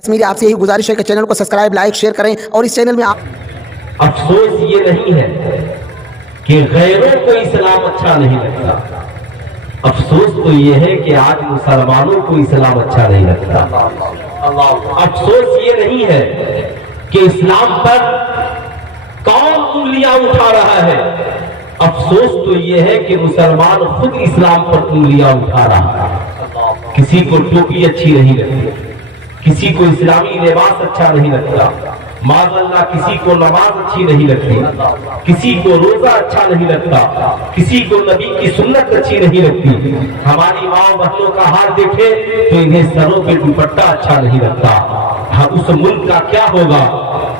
बस मेरी आपसे यही गुजारिश है कि चैनल को सब्सक्राइब, लाइक, शेयर करें और इस चैनल में आप अफसोस ये नहीं है कि गैरों को इस्लाम अच्छा नहीं लगता, अफसोस तो ये है कि आज मुसलमानों को इस्लाम अच्छा नहीं लगता। अफसोस ये नहीं है कि इस्लाम पर कौन उंगलियां उठा रहा है, अफसोस तो ये है कि मुसलमान खुद इस्लाम पर उंगलियां उठा रहा है। किसी को टोपी अच्छी नहीं लगती, किसी को इस्लामी लिबास अच्छा नहीं लगता, माज़अल्लाह किसी को नमाज अच्छी नहीं लगती, किसी को रोजा अच्छा नहीं लगता, किसी को नबी की सुन्नत अच्छी नहीं लगती। हमारी माँ बहनों का हाल देखे तो इन्हें सरों पे दुपट्टा अच्छा नहीं लगता। हाँ, उस मुल्क का क्या होगा,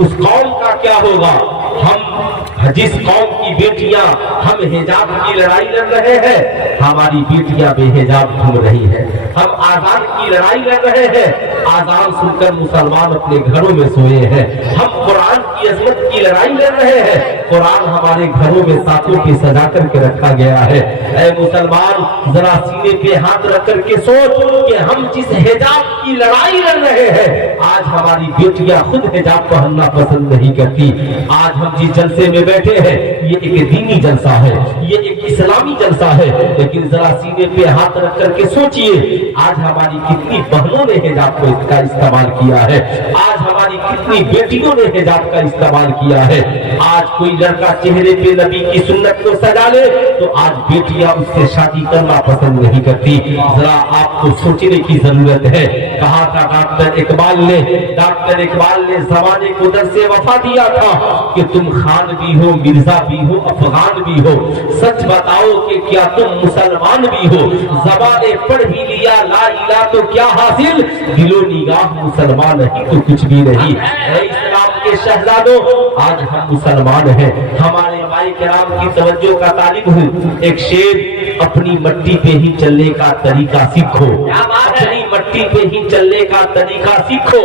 उस कौम का क्या होगा। हम जिस कौम की बेटियां हम हिजाब की लड़ाई लड़ रहे हैं, हमारी बेटियां बेहिजाब घूम रही है। हम आजान की लड़ाई लड़ रहे हैं, आजान सुनकर मुसलमान अपने घरों में सोए हैं। हम कुरान की अजमत की लड़ाई लड़ रहे हैं, कुरान हमारे घरों में साथों पे सजा करके रखा गया है। ऐ मुसलमान, जरा सीने पे हाथ रख करके सोच कि हम जिस हिजाब की लड़ाई लड़ रहे हैं, आज हमारी बेटियां खुद हिजाब पहनना पसंद नहीं करती। आज हम जिस जलसे में बैठे हैं, ये एक दीनी जलसा है, ये एक इस्लामी जलसा है, लेकिन जरा सीने पे हाथ रख करके सोचिए, आज हमारी कितनी बहनों ने हिजाब का इस्तेमाल किया है, आज हमारी कितनी बेटियों ने हिजाब का इस्तेमाल किया है। आज कोई लड़का चेहरे पे नबी की सुन्नत को सजा ले तो आज बेटियां उससे शादी करना पसंद नहीं करती। जरा आपको सोचने की जरूरत है। कहा था डॉक्टर इकबाल ने जमाने को दर्से वफा दिया था कि तुम खान भी हो, मिर्जा भी हो, अफगान भी हो, सच बताओ कि क्या तुम मुसलमान भी हो। ज़बाने पढ़ भी लिया ला इलाहा तो क्या हासिल, दिलो निगाह मुसलमान नहीं तो कुछ भी नहीं। इस्लाम के शहजादों, आज हम मुसलमान हैं। हमारे भाई किराम की तवज्जो का तालिब हूँ। एक शेर, अपनी मट्टी पे ही चलने का तरीका सीखो, अपनी मट्टी पे ही चलने का तरीका सीखो,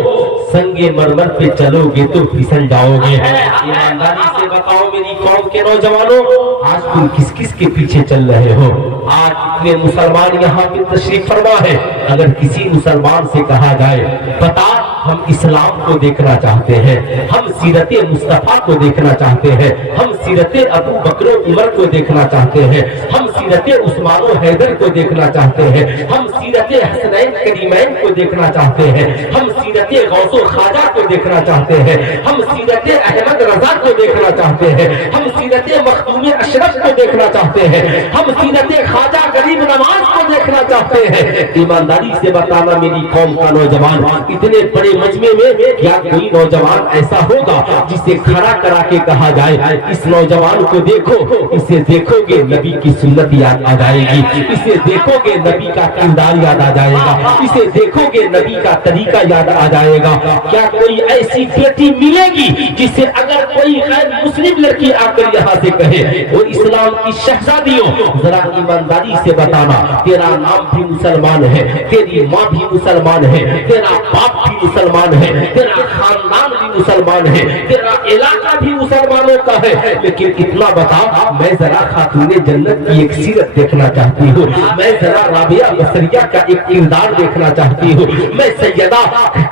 संगे मरमर पे चलोगे तो फिसल जाओगे। ईमानदारी से बताओ मेरी कौम के नौजवानों, आज तुम किस किस के पीछे चल रहे हो। आज इतने मुसलमान यहाँ पे तशरीफ फरमा है, अगर किसी मुसलमान से कहा जाए बता हम इस्लाम को देखना चाहते हैं, हम सीरत मुस्तफा को देखना चाहते हैं, हम सीरत अबू बकर उमर को देखना चाहते हैं, हम सीरत उस्मान हैदर को देखना चाहते हैं, हम सीरत हसनैन करीमैन को देखना चाहते हैं, हम सीरत गौसो ख्वाजा को देखना चाहते हैं, हम सीरत अहमद रजा को देखना चाहते हैं, हम सीरत मखदूम अशरफ को देखना चाहते हैं, हम सीरत ख्वाजा गरीब नवाज को देखना चाहते हैं। ईमानदारी से बताना मेरी कौम का नौजवान, इतने बड़े मजमे में क्या कोई नौजवान ऐसा होगा जिसे खड़ा करा के कहा जाए इस नौजवान को देखो, इसे देखोगे नबी की सुन्नत याद आ जाएगी, इसे देखोगे नबी का किरदार याद आ जाएगा, इसे देखोगे नबी का तरीका याद आ जाएगा। क्या कोई ऐसी बेटी मिलेगी जिसे अगर कोई गैर मुस्लिम लड़की आकर यहाँ से कहे और इस्लाम की शहजादियों, जरा ईमानदारी से बताना, तेरा नाम भी मुसलमान है, तेरी माँ भी मुसलमान है, तेरा बाप भी मुसलमान है, तेरा खानदान भी मुसलमान है, तेरा इलाका भी मुसलमानों का है, लेकिन इतना बता, मैं जरा खातूने जन्नत की एक सीरत देखना चाहती हूँ, मैं जरा राबिया बसरिया का एक किरदार देखना चाहती हूँ, मैं सैयदा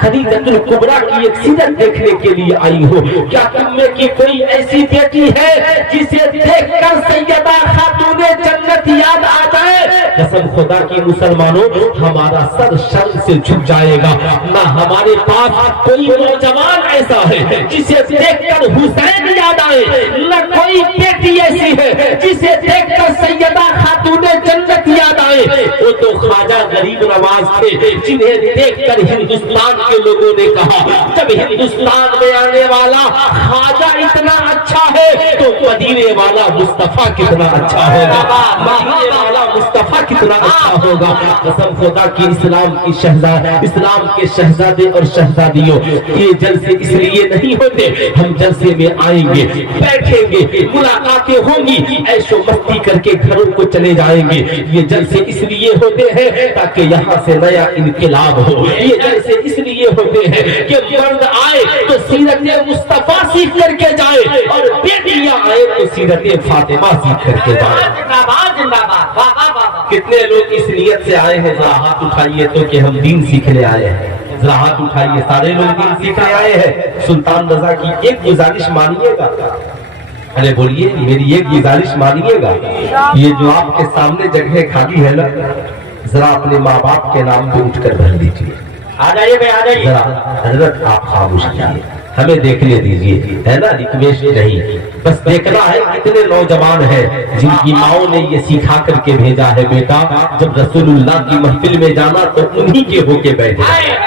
खदीजतुल कुबरा की एक सीरत देखने के लिए आई हूँ। क्या तुम में की कोई ऐसी बेटी है जिसे देखकर सैयदा खातूने जन्नत याद आ जाए? कसम खुदा की मुसलमानों, हमारा सर शर्म से झुक जाएगा। ना हमारे पास कोई नौजवान ऐसा है जिसे देखकर हुसैन याद आए, न कोई बेटी ऐसी है जिसे देखकर सैयदा खातूने जन्नत याद आए। वो तो ख्वाजा गरीब नवाज थे जिन्हें देखकर हिंदुस्तान के लोगों ने कहा, जब हिंदुस्तान में आने वाला ख्वाजा इतना अच्छा है तो मदीने वाला मुस्तफा कितना अच्छा होगा, मदीने वाला मुस्तफा कितना अच्छा होगा। कसम खुदा की इस्लाम के शहजादे और शहजादियों, ये जलसे इसलिए नहीं होते, हम जलसे में आएंगे, बैठेंगे, मुलाकातें होंगी, ऐशो मस्ती करके घरों को चले जाएंगे। ये जलसे इसलिए होते हैं ताकि यहाँ से नया इनकलाब हो। ये जलसे इसलिए होते हैं कि मर्द आए तो सीरत मुस्तफा सीख करके जाए और बेटियां आए तो सीरत फातिमा सीख करके जाए। कितने लोग इस नियत से आए हैं, जरा हाथ उठाइए तो कि हम दीन सीखने आए हैं। ذرا ہاتھ اٹھائیے، سارے لوگ دین سیکھنے آئے ہیں، سلطان رضا کی ایک گزارش مانیے گا؟ ارے بولیے، میری ایک گزارش مانیے گا؟ یہ جو آپ کے سامنے جگہ خالی ہے نا، ذرا اپنے ماں باپ کے نام پہ اٹھ کر بھر لیجیے۔ آ جائیے بھائی، آ جائیے۔ ذرا حضرت آپ خاموش کیجیے، ہمیں دیکھنے دیجیے، ہے نا، ریکویسٹ نہیں، بس دیکھنا ہے کتنے نوجوان ہیں جن کی ماؤں نے یہ سکھا کر کے بھیجا ہے، بیٹا جب رسول اللہ کی محفل میں جانا تو انہی کے ہو کے بیٹھ جانا،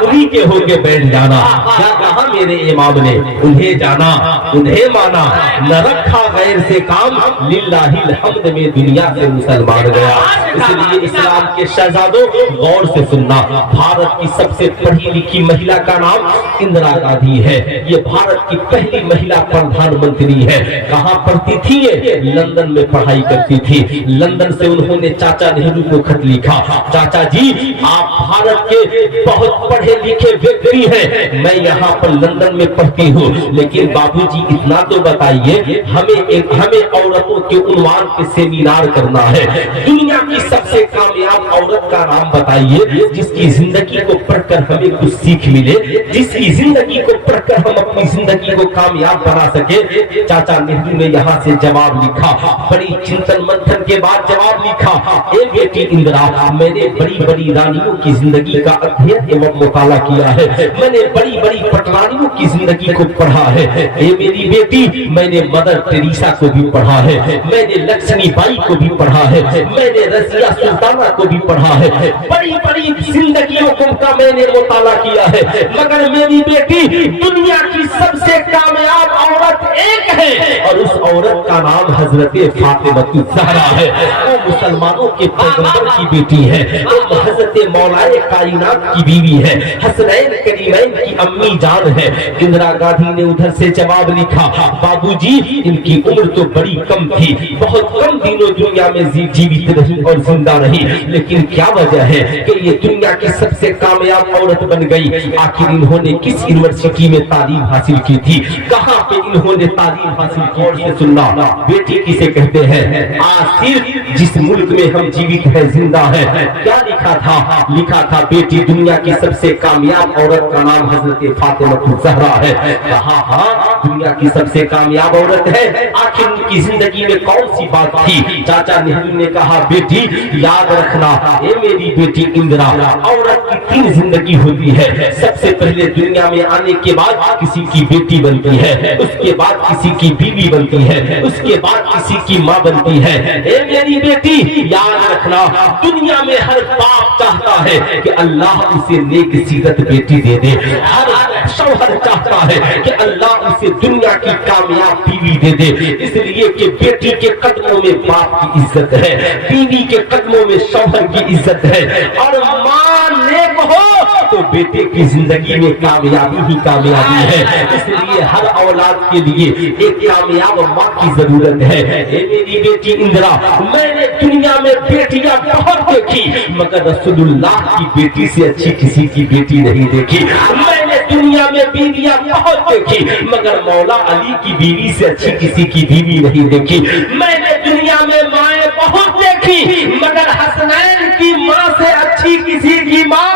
انہی کے ہو کے بیٹھ جانا۔ کیا کہا میرے امام نے؟ انہیں جانا، انہیں مانا، نہ رکھا غیر سے کام، للہ الحمد میں دنیا سے مسلمان گیا۔ اس لیے اسلام کے شہزادوں غور سے سننا، بھارت کی سب سے پڑھی لکھی مہیلا کا نام اندرا گاندھی ہے۔ یہ بھارت کی پہلی مہیلا پردھان منتری ہے۔ کہاں پڑھتی تھی یہ؟ لندن میں پڑھائی کرتی تھی۔ لندن سے انہوں نے چاچا نہرو کو خط لکھا، چاچا جی آپ بھارت کے بہت پڑھے لکھے ویکتی ہیں، میں یہاں پر لندن میں پڑھتی ہوں، لیکن بابو جی اتنا تو بتائیے، ہمیں عورتوں کے عنوان پہ سیمینار کرنا ہے، دنیا کی سب سے کامیاب عورت کا نام بتائیے جس کی زندگی کو پڑھ کر ہمیں کچھ سیکھ ملے، جس کی زندگی کو پڑھ کر ہم اپنی زندگی کو کامیاب بنا سکے۔ چاچا نہرو نے یہاں سے جواب لکھا، بڑی چنتن منتھن کے بعد جواب لکھا، اے بیٹی اندرا، میں نے بڑی بڑی رانیوں کی زندگی کا ادھین ایوم مطالعہ کیا ہے، میں نے بڑی بڑی پٹرانیوں کی زندگی کو پڑھا ہے، اے میری بیٹی میں نے مدر ٹریسا کو بھی پڑھا ہے، میں نے لکشمی بائی کو بھی پڑھا ہے، میں نے رضیہ سلطانہ کو بھی پڑھا ہے، بڑی بڑی زندگیوں کا میں نے مطالعہ کیا ہے، مگر میری بیٹی دنیا کی سب سے کامیاب عورت ایک ہے، اور اس عورت کا نام حضرت فاطمہ الزہرا ہے۔ وہ مسلمانوں کے پیغمبر کی بیٹی ہے، وہ حضرت مولا کائنات کی بیوی ہے، حسنین کریمین کی امی جان ہے۔ اندرا گاندھی نے ادھر سے جواب لکھا، بابو جی ان کی عمر تو بڑی کم تھی، بہت کم دنوں دنیا میں جیوت رہی اور زندہ رہی، لیکن کیا وجہ ہے کہ یہ دنیا کی سب سے کامیاب عورت بن گئی؟ آخر انہوں نے کس یونیورسٹی میں تعلیم حاصل کی تھی؟ کہاں پہ انہوں نے تعلیم حاصل کی؟ اور سے سننا، بیٹی کسے کہتے ہیں؟ آج صرف جس ملک میں ہم جیوت ہے، زندہ ہے۔ کیا لکھا تھا؟ لکھا تھا بیٹی دنیا کی سب سے کامیاب عورت کا نام حضرت فاطمہ الزہرا ہے۔ کہا ہاں دنیا کی سب سے کامیاب عورت ہے، آخر ان کی زندگی میں کون سی بات تھی؟ چاچا نہرو نے کہا بیٹی یاد رکھنا، اے میری بیٹی اندرا، عورت کی 3 زندگی ہوتی ہے، سب سے پہلے دنیا میں آنے کے بعد کسی کی بیٹی بنتی ہے، اس کے بعد کسی کی بیوی بنتی ہے، اس کے بعد کسی کی ماں بنتی ہے۔ اے میری بیٹی یاد رکھنا، دنیا میں ہر باپ چاہتا ہے کہ اللہ اسے نیک سیرت بیٹی دے دے، ہر شوہر چاہتا ہے کہ اللہ اسے دنیا کی کامیاب بیوی دے دے، اس لیے کہ بیٹی کے قدموں میں باپ کی عزت ہے، بیوی کے قدموں میں شوہر کی عزت ہے، اور ماں نیک ہو تو بیٹے کی زندگی میں کامیابی ہی کامیابی ہے۔ اس لیے ہر اولاد کے لیے ایک کامیاب ماں کی ضرورت ہے۔ اے میری بیٹی اندرا، میں نے دنیا میں بیٹیاں بہت دیکھی، مگر رسول اللہ کی بیٹی سے اچھی کسی کی بیٹی نہیں دیکھی۔ میں نے دنیا میں بیویاں بہت دیکھی، مگر مولا علی کی بیوی سے اچھی کسی کی بیوی نہیں دیکھی۔ میں نے دنیا میں مائیں بہت دیکھی، مگر حسنین کی ماں سے اچھی کسی کی ماں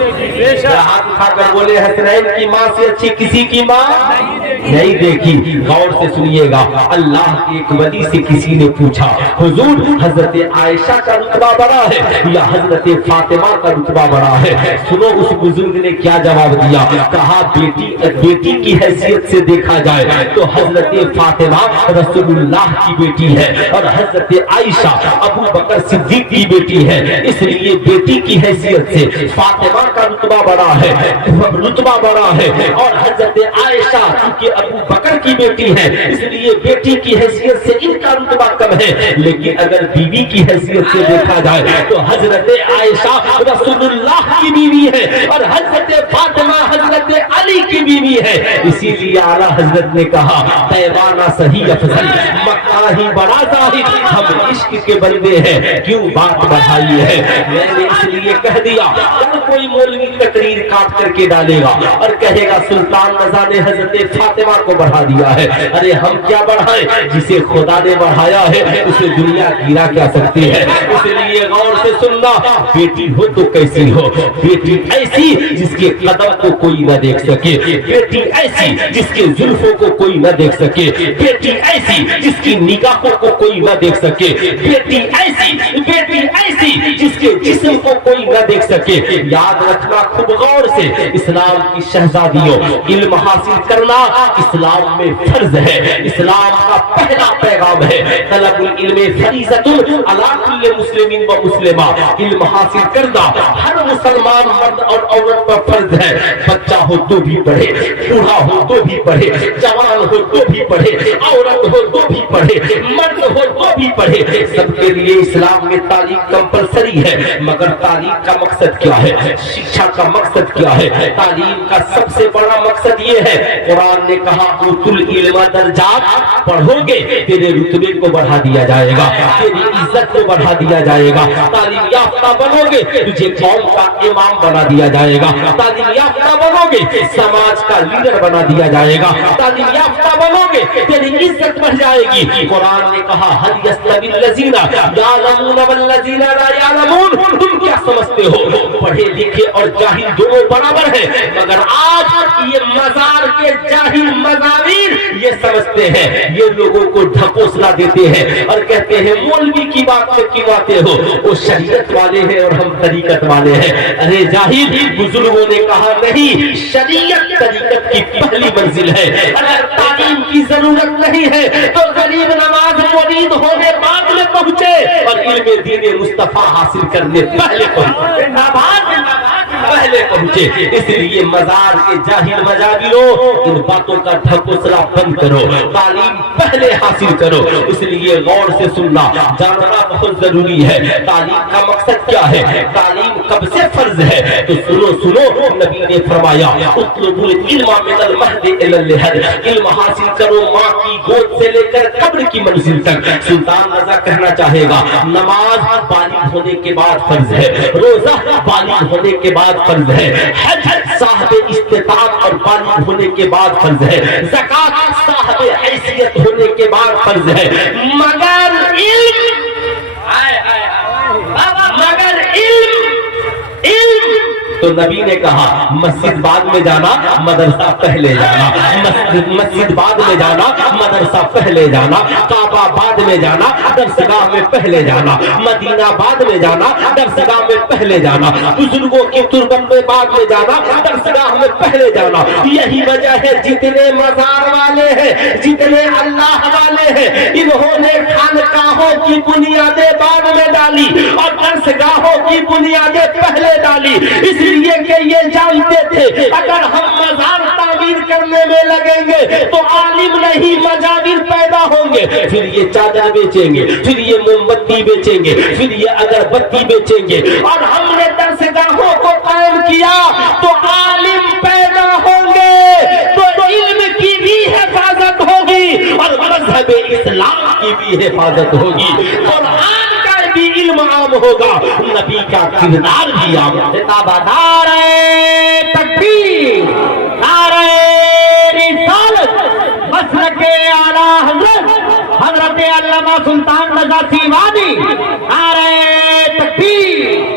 ہاتھ اٹھا کر بولے، حسنین کی ماں سے اچھی کسی کی ماں نہیں دیکھی۔ غور سے سنیے گا، اللہ کے ایک ولی سے کسی نے پوچھا، حضور حضرت عائشہ کا رتبہ بڑا ہے یا حضرت فاطمہ کا رتبہ بڑا ہے؟ سنو اس بزرگ نے کیا جواب دیا، کہا بیٹی کی حیثیت سے دیکھا جائے تو حضرت فاطمہ رسول اللہ کی بیٹی ہے، اور حضرت عائشہ ابو بکر صدیق کی بیٹی ہے، اس لیے بیٹی کی حیثیت سے فاطمہ کا رتبہ بڑا ہے، اور حضرت عائشہ کی ابو بکر کی بیٹی ہے، اس لیے بیٹی کی حیثیت سے ان کا رتبہ کم ہے۔ لیکن اگر بیوی کی حیثیت سے دیکھا جائے تو حضرت عائشہ رسول اللہ کی بیوی ہے، اور حضرت فاطمہ حضرت علی کی بیوی ہے۔ اسی لیے اعلیٰ حضرت نے کہا طیبہ نہ صحیح افضل، مکہ نہیں بڑا ظاہر, ہم عشق کے بندے ہیں, کیوں بات بڑھائی ہے. میں نے اس لیے کہہ دیا, اگر کوئی مولوی تقریر کاٹ کر کے ڈالے گا اور کہے گا سلطان رضا نے حضرت فاطمہ کو بڑھا دیا ہے, ارے ہم کیا بڑھائیں, جسے خدا نے بڑھایا ہے اسے دنیا گرا کیا سکتی ہے. اس لیے غور سے سننا, بیٹی ہو تو کیسی ہو, بیٹی ایسی جس کے قدم کو کوئی نہ دیکھ سکے, بیٹی ایسی جس کے زلفوں کو کوئی نہ دیکھ سکے, بیٹی ایسی جس کی نگاہوں کو کوئی نہ دیکھ سکے, بیٹی ایسی جس کے جسم کو کوئی نہ دیکھ سکے. یاد رکھنا خوب غور سے, اسلام کی شہزادیوں, علم حاصل کرنا اسلام میں فرض ہے, اسلام کا پہلا پیغام ہے, طلب العلم فریضۃ علی کل مسلم و مسلمہ. علم حاصل کرنا ہر مسلمان مرد اور عورت پر فرض ہے, بچہ ہو تو بھی پڑھے, بوڑھا ہو تو بھی پڑھے, جوان ہو تو بھی پڑھے, عورت ہو تو بھی پڑھے, مرد ہو تو بھی پڑھے. سب کے لیے اسلام میں تعلیم کمپلسری ہے, مگر تعلیم کا مقصد کیا ہے, شکشا کا مقصد کیا ہے. تعلیم کا سب سے بڑا مقصد یہ ہے, قرآن نے کہا اوتوا العلم درجات, پڑھو گے تیرے رتبے کو بڑھا دیا جائے گا, تیری عزت کو بڑھا دیا جائے گا. تعلیم یافتہ بنو گے تجھے قوم کا امام بنا دیا جائے گا, تعلیم یافتہ بنو گے سماج کا لیڈر بنا دیا جائے گا, تعلیم یافتہ بنو گے تیری عزت بڑھ جائے گی. قرآن نے کہا هل يستوي الذين يعلمون والذين لا يعلمون, تم کیا سمجھتے ہو پڑھے لکھے اور جاہل دونوں برابر ہیں, مگر آج یہ مزار کے جاہل مزامین یہ سمجھتے ہیں, یہ لوگوں کو ڈھکوسلا دیتے ہیں اور کہتے ہیں مولوی کی بات سے کیوں آتے ہو, وہ شریعت والے ہیں اور ہم طریقت والے ہیں. ارے جاہل, بزرگوں نے کہا نہیں, شریعت طریقت کی پہلی منزل ہے. اگر تعلیم کی ضرورت نہیں ہے تو غریب نواز مرید ہونے بعد میں پہنچے اور علم دین مصطفیٰ حاصل کرنے پہلے پہنچے. اس لیے مزار کے جاہل مجاہروں, ان باتوں کا ڈھکوسلا بند کرو, تعلیم پہلے حاصل کرو. اس لیے غور سے سننا, جاننا بہت ضروری ہے. تعلیم کا مقصد کیا ہے, تعلیم کب سے فرض ہے, تو سنو, نبی نے فرمایا اطلبوا العلم من المہد الی اللحد, علم حاصل کرو ماں کی گود سے لے کر قبر کی منزل تک. سلطان رضا کہنا چاہے گا نماز بالغ ہونے کے بعد فرض ہے, روزہ بالغ ہونے کے بعد فرض ہے, حج صاحب استطاعت اور بالغ ہونے کے بعد فرض ہے, زکات صاحب حیثیت ہونے کے بعد فرض ہے, مگر علم تو نبی نے کہا مسجد بعد میں جانا, مدرسہ پہلے جانا, مسجد بعد میں جانا, مدرسہ پہلے جانا, کعبہ بعد میں جانا, درسگاہ میں پہلے جانا, مدینہ بعد میں جانا, درسگاہ میں پہلے جانا, بزرگوں کی تربت میں بعد میں جانا, درسگاہ میں پہلے جانا. یہی وجہ ہے جتنے مزار والے ہیں, جتنے اللہ والے ہیں, انہوں نے خانقاہوں کی بنیادیں بعد میں ڈالی اور درسگاہوں کی بنیادیں پہلے ڈالی, اس لیے کہ یہ جانتے تھے اگر ہم مزار تعمیر کرنے میں لگیں گے تو عالم نہیں مجاور پیدا ہوں گے, پھر یہ چادر بیچیں گے, پھر یہ موم بتی بیچیں گے, پھر یہ اگربتی بیچیں گے. اور ہم نے درسگاہوں کو قائم کیا تو عالم پیدا ہوں گے, تو علم کی بھی حفاظت ہوگی اور مذہب اسلام کی بھی حفاظت ہوگی, قرآن بھی علم عام ہوگا, نبی کا کردار بھی عام ہوگا. نعرہ تکبیر, نعرہ رسالت, مسلک اعلی حضرت علامہ سلطان رضا سیوانی, نعرہ تکبیر.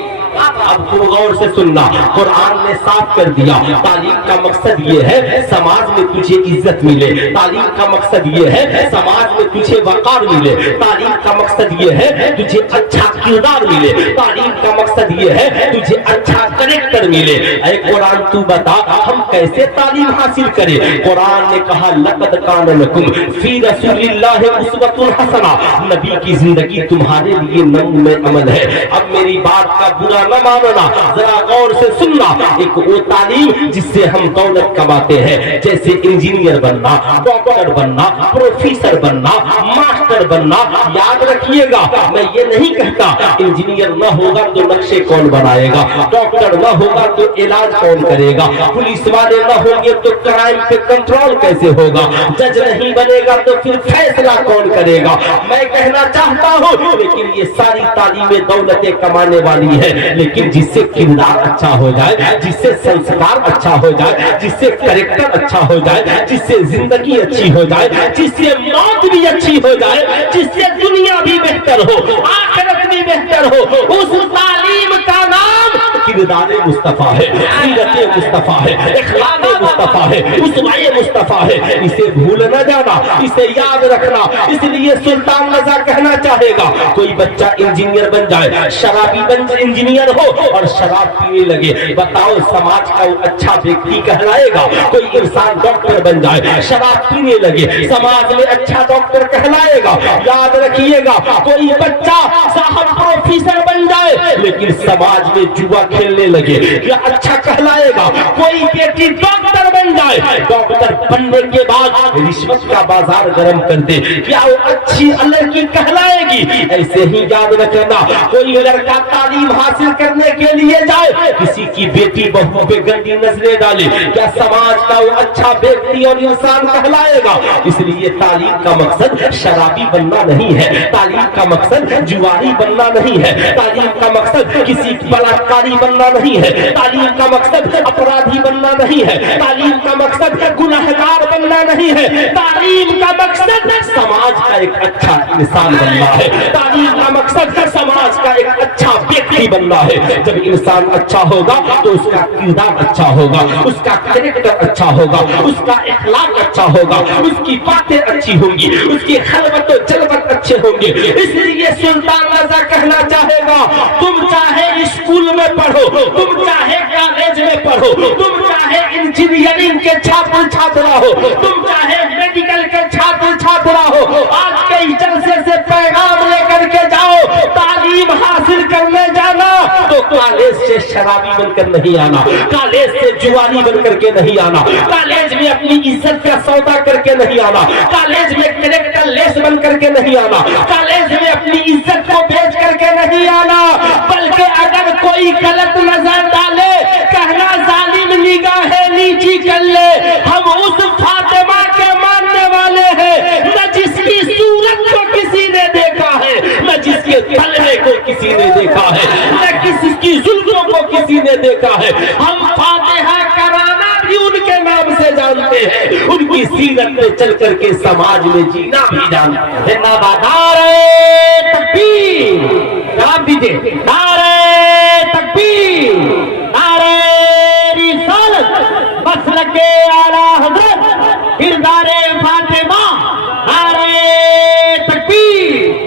اب تو غور سے سننا, قرآن نے صاف کر دیا تعلیم کا مقصد یہ ہے سماج میں تجھے عزت ملے, تعلیم کا مقصد یہ ہے سماج میں تجھے وقار ملے, تعلیم کا مقصد یہ ہے تجھے اچھا کردار ملے, تعلیم کا مقصد یہ ہے تجھے اچھا کریکٹر ملے. اے قرآن تو بتا ہم کیسے تعلیم حاصل کریں. قرآن نے کہا لقد کان لکم فی رسول اللہ اسوۃ حسنہ, نبی کی زندگی تمہارے لیے نمونۂ عمل ہے. اب میری بات کا برا نہ ماننا, सुनना, जरा गौर से सुनना। एक वो तालीम जिससे हम दौलत कमाते हैं, जैसे इंजीनियर बनना, डॉक्टर बनना, प्रोफेसर बनना, मास्टर बनना। याद रखिएगा, मैं ये नहीं कहता इंजीनियर न होगा तो नक्शे कौन बनाएगा, डॉक्टर न होगा तो इलाज कौन करेगा, पुलिस वाले न होंगे तो क्राइम पे कंट्रोल कैसे होगा, जज नहीं बनेगा तो फिर फैसला कौन करेगा। मैं कहना चाहता हूँ, लेकिन ये सारी तालीमें दौलतें कमाने वाली है, लेकिन जिससे किरदार अच्छा हो जाए, जिससे संस्कार अच्छा हो जाए, जिससे कैरेक्टर अच्छा हो जाए, जिससे जिंदगी अच्छी हो जाए, जिससे मौत भी अच्छी हो जाए, जिससे दुनिया भी बेहतर हो, आखिरत भी बेहतर हो, उस तालीम का नाम किरदार मुस्तफा है, सीरत मुस्तफा है, इखलाक मुस्तफा है, उस्वा-ए मुस्तफा है। इसे भूल न जाना, इसे याद रखना। इसलिए सुल्तान रज़ा कहना चाहेगा, कोई बच्चा इंजीनियर बन जाए, शराबी बन जाए, इंजीनियर हो और शराब पीने लगे, बताओ समाज का वो अच्छा व्यक्ति कहलाएगा? कोई इंसान डॉक्टर बन जाए, शराब पीने लगे, समाज में अच्छा डॉक्टर कहलाएगा? याद रखिएगा, कोई बच्चा साहब प्रोफेसर बन जाए लेकिन समाज में जुआ खेलने लगे, क्या अच्छा कहलाएगा? कोई बेटी डॉक्टर बन जाए, डॉक्टर बनने के बाद रिश्वत का बाजार गर्म कर दे, क्या वो अच्छी लड़की कहलाएगी? ऐसे ही याद रखना, कोई लड़का तालीम हासिल करने के लिए जाए, किसी की बेटी बहू पे गंदी नजरें डाले, क्या समाज का वो अच्छा व्यक्ति और इंसान कहलाएगा? इसलिए तालीम का मकसद शराबी बनना नहीं है, तालीम का मकसद जुआरी बनना नहीं है, तालीम का मकसद किसी बलात्कारी बनना नहीं है, तालीम का मकसद अपराधी बनना नहीं है, तालीम का मकसद गुनाहगार बनना नहीं है, तालीम का मकसद समाज का एक अच्छा इंसान बनना है, तालीम का मकसद समाज का एक अच्छा व्यक्ति बनना है। जब इंसान अच्छा होगा तो उसका किरदार अच्छा होगा, उसका कैरेक्टर अच्छा होगा, उसका इखलाक अच्छा होगा, उसकी बातें अच्छी होंगी, उसकी खलवत और जलवत अच्छे होंगे। इसलिए सुल्तान रज़ा कहना चाहेगा, तुम चाहे स्कूल में पढ़ो, तुम चाहे कॉलेज में पढ़ो, तुम चाहे इंजीनियरिंग के छात्र छात्रा हो, तुम चाहे मेडिकल के छात्र छात्रा हो, आज के इस जलसे से पैगाम लेकर के जाओ, तालीम हासिल करने जाना तो कॉलेज से शराबी बनकर नहीं आना, कॉलेज से जुआरी बनकर के नहीं आना, कॉलेज में अपनी इज्जत का सौदा करके नहीं आना, कॉलेज में कैरेक्टर लेस बन करके नहीं आना, कॉलेज में अपनी इज्जत को बेच करके नहीं आना, बल्कि अगर कोई गलत नजर डाले, कहना जालिम निगाहें नीची कर ले, हम उस फातिमा के मानने वाले हैं, न जिसकी सूरत को किसी ने देखा है, न जिसके तलवे को किसी ने देखा है, न किसी जुल्फों को किसी ने देखा है। हम फातिहा कराना भी उनके नाम से जानते हैं, उनकी सीरत में चल करके समाज में जीना भी जानते हैं। नारे तकबीर, जवाब दीजिए, नारे तकबीर, नारे रिसालत, मसलके आला हज़रत, किरदारे फातिमा, नारे तकबीर।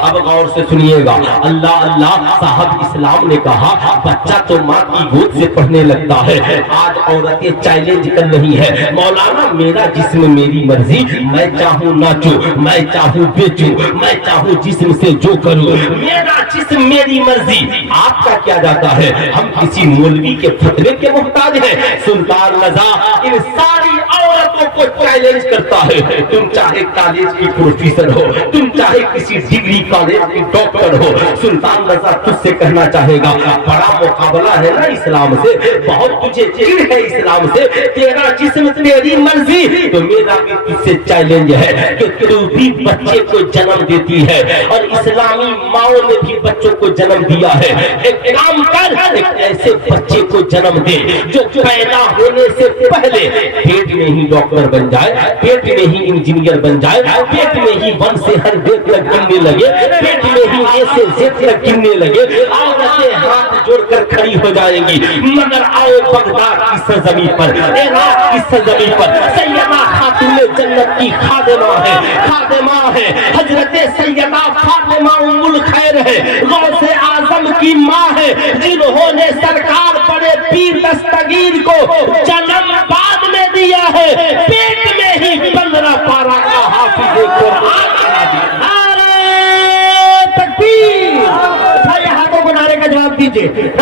अब गौर से सुनिएगा, अल्लाह अल्लाह साहब इस्लाम ने कहा, बच्चा तो माँ की गोद से पढ़ने लगता है। आज औरतें चैलेंज कर रही है, मौलाना मेरा जिस्म मेरी मर्जी, मैं चाहूँ नाचूं, मैं चाहूँ बेचूं, मैं चाहूँ जिस्म से जो करूँ, मेरा जिस्म मेरी मर्जी। आपका क्या जाता है? हम किसी मौलवी के फतवे के मोहताज हैं। सुल्तान रज़ा इन सारी औरतों को चैलेंज करता है, तुम चाहे कॉलेज की प्रोफेसर हो, तुम चाहे किसी डिग्री कॉलेज की डॉक्टर हो, सुल्तान रज़ा तुझसे कहना चाहेगा, बड़ा मुकाबला है ना इस्लाम से, बहुत तुझे चिढ़ है इस्लाम से, तेरा जिस्म तेरी मर्जी। तो मेरा भी तुझसे चैलेंज है कि तू भी बच्चे को जन्म देती है और इस्लामी माओ ने भी बच्चों को जन्म दिया है। एक काम कर, एक ऐसे बच्चे को जन्म दे जो पैदा होने से पहले पेट में ही डॉक्टर बन जाए, पेट में ही इंजीनियर बन जाए, पेट में ही 1 से हर देख तक गिनने लगे, पेट में ही A से Z तक गिनने लगे, औरतें हाथ जोड़कर खड़ी हो जाएंगी। मगर आओ बगदाद की सरजमी पर, इराक की सरजमी पर सैयदा खातूने जन्नत की खादिमा है, खादिमा है, हजरत सैयदा फातिमा उम्मुल खैर है, गौसे आजम की माँ है, जिन्होंने सरकार बड़े पीर दस्तगीर को जन्म बाद में दिया है, पेट में ही 15 पारा का हाफिज़ कुरान बना दिया। नारे तकबीर, हाथों को नारे का जवाब दीजिए।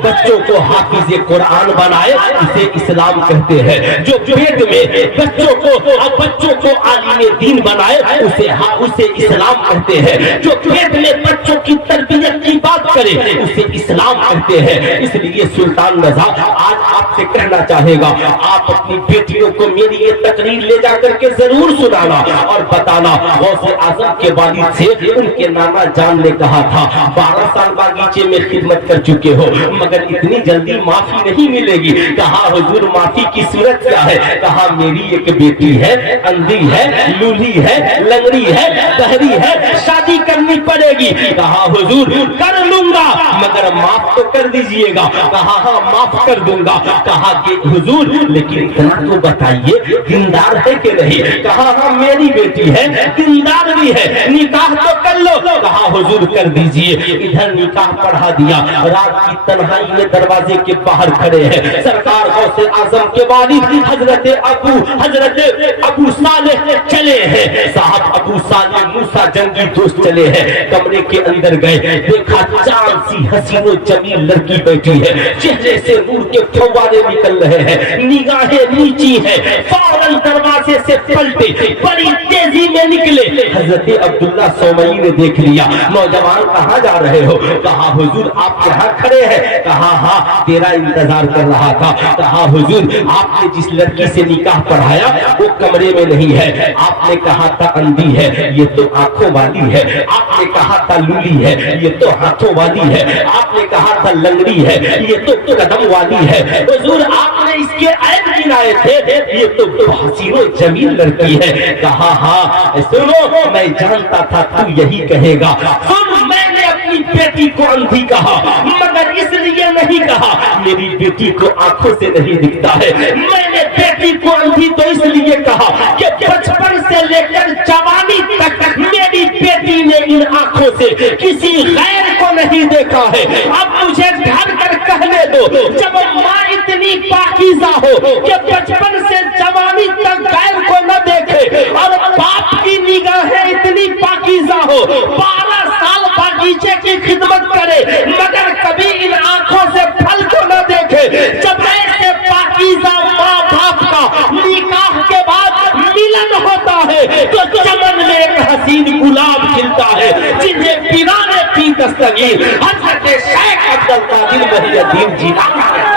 बच्चों को हाफिज कुरान बनाए, इसे इस्लाम कहते हैं। जो पेट में बच्चों को आलिम दीन बनाए, उसे इस्लाम कहते हैं। जो पेट में बच्चों की तरबियत की बात करे, उसे इस्लाम कहते हैं। इसलिए सुल्तान रज़ा आज आपसे कहना चाहेगा, आप अपनी बेटियों को मेरी ये तकरीर ले जाकर के जरूर सुनाना और बताना गौसे आजम के वालिद से उनके नाना जान ने कहा था 12 साल बागीचे में खिदमत कर चुके हो, मगर इतनी जल्दी माफी नहीं मिलेगी। कहा हुजूर माफी की सूरत क्या है? कहा मेरी एक बेटी है, अंधी है, लूली है, लंगड़ी है, बहरी है, शादी करनी पड़ेगी। कहा हुजूर कर लूंगा, मगर माफ तो कर दीजिएगा। कहा हाँ माफ कर दूंगा। कहा कि हुजूर लेकिन इतना तो बताइए दीनदार है कि नहीं? कहा हाँ मेरी बेटी है, दीनदार भी है, निकाह तो कर लो। कहा हुजूर कर दीजिए। इधर निकाह पढ़ा दिया। रात की तन्हाई में दरवाजे के बाहर खड़े हैं सरकार गौसे आजम के वालिद हजरत अबू सालेह चले हैं। साहब अबू सालेह मूसा जंगी दोस्त चले हैं। कमरे के अंदर गए, देखा चांद सी हसीनो जमील लड़की बैठी है, चेहरे से नूर के फव्वारे निकल रहे हैं, निगाहें नीची है। फौरन दरवाजे से पलटे, बड़ी तेजी में निकले। हजरत अब्दुल्ला सौमई ने देख लिया, नौजवान कहाँ जा रहे हो? कहा हुजूर आप यहाँ खड़े हैं। कहा हाँ तेरा इंतजार कर रहा था। कहा हुजूर आपने जिस लड़की से निकाह पढ़ाया वो कमरे में नहीं है। आपने कहा था अंधी है, ये तो आंखों वाली है। आपने कहा था लूली है, ये तो हाथों वाली है। आपने कहा था लंगड़ी है, ये तो कदम वाली है। हुजूर आपने इसके ऐब गिनाए थे, ये तो हसीनो जमील लड़की है। कहा हाँ सुनो मैं जानता था तू यही कहेगा। सुन मैंने अपनी बेटी को अंधी कहा, मगर इसलिए नहीं कहा मेरी बेटी को आंखों से नहीं दिखता है। मैंने बेटी को अंधी तो इसलिए कहा कि बचपन से लेकर जवानी तक मेरी बेटी ने इन आंखों से किसी गैर को नहीं देखा है। अब मुझे ढल कर कहने दो, जब माँ इतनी पाकीज़ा हो कि बचपन से जवानी तक गैर को न देखे और बाप की निगाहें इतनी पाकीज़ा हो, 12 साल बागीचे की खिदमत करे मगर कभी इन आंखों से फल को न देखे। जब ऐसे पाकीज़ा माँ बाप का निकाह के बाद मिलन होता है तो चमन में एक हसीन गुलाब खिलता है, जिन्हें पिराने की दस्तगीर हज़रत शेख अब्दुल कादिर मोहिउद्दीन जीलानी